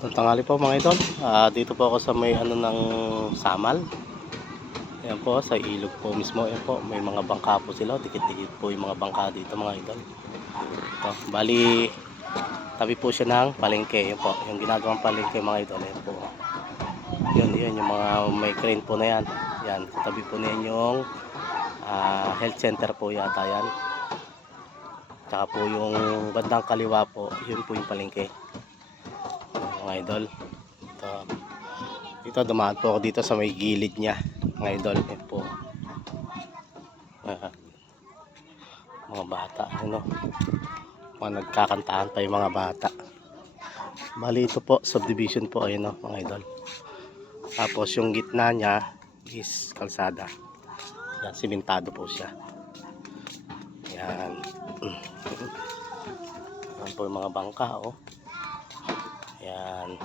Magandang tanghali po mga idol. Ah, dito po ako sa may ano ng Samal. Ayan po, sa ilog po mismo. Ayan po, may mga bangka po sila. Dikit-dikit po yung mga bangka dito mga idol. Ito, bali, tabi po siya ng palengke. Ayan po, yung ginagawang palengke mga idol. Ayan po. Yun, yun, yung mga may crane po na yan. Yan, tabi po na yan yung ah, health center po yata yan. Tsaka po yung bandang kaliwa po, yun po yung palengke mga idol. Ito, dito dumaan po ako dito sa may gilid niya mga idol. Yan po. Ah, mga bata ano? Mga nagkakantahan pa yung mga bata. Bali ito po subdivision po ayun no, mga idol. Tapos yung gitna niya is kalsada. Yan simentado po siya. Yan. Yan po yung mga bangka oh Ayan.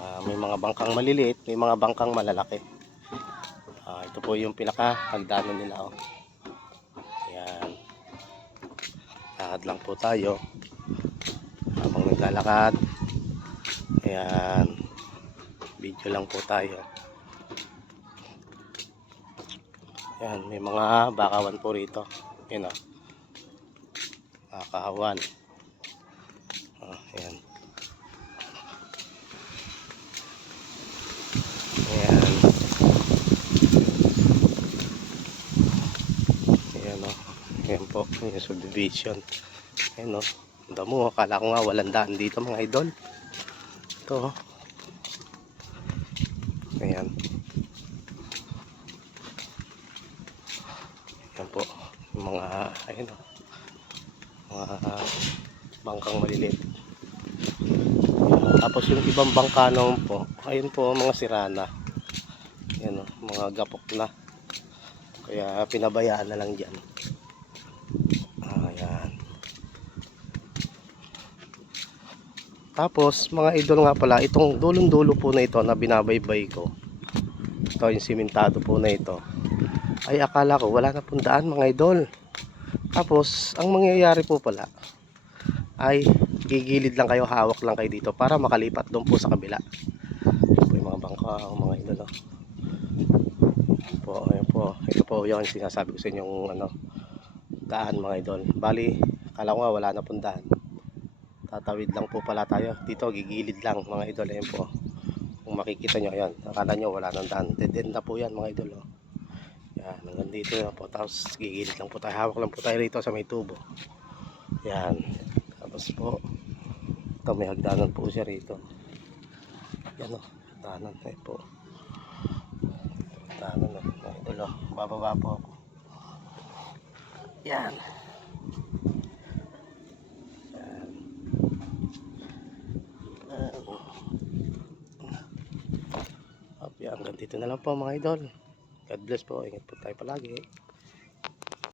Ah, may mga bangkang maliliit, may mga bangkang malalaki. Ah, ito po yung pinaka hagdanan nila. Oh. Ayan. Lakad lang po tayo. Habang naglalakad. Ayan. Video lang po tayo. Ayan, may mga bakawan po rito. Ayan o. Bakawan. Ah, ayan. Ayan. Ayan o. Ayan po. Yung subdivision. Ayan o. Damo. Akala ko nga walang daan dito mga idol. Ito o. Ayan. Ayan po. Yung mga, ayan o. Mga bangkang maliliit. Tapos yung ibang bangka naman po, ayun po mga sirana. Yan o, mga gapok na. Kaya pinabayaan na lang dyan. Ayan. Tapos mga idol nga pala, itong dulong-dulo po na ito na binabaybay ko. Ito yung simentado po na ito. Ay akala ko wala na pong daan mga idol. Tapos ang mangyayari po pala, ay gigilid lang kayo, hawak lang kayo dito para makalipat doon po sa kabila. Ito po yung mga bangka, ang mga idol. Ayan po, ayan po. Ito po yung sinasabi ko sa inyong ano, daan mga idol. Bali, kala ko nga wala na pong daan. Tatawid lang po pala tayo. Dito, gigilid lang mga idol. Ayan po. Kung makikita nyo, ayan. Akala nyo wala nang daan. Dead na po yan mga idol. Oh. Yan, hanggang dito po. Tapos gigilid lang po tayo. Hawak lang po tayo rito sa may tubo. Yan. Tapos po, ito may hagdanan po siya rito. Yan o, hagdanan tayo po. Hagdanan o, mga idol o, bababa po ako. Yan. Yan. Up, yan. Hanggang dito na lang po mga idol. God bless po. Ingat po tayo palagi.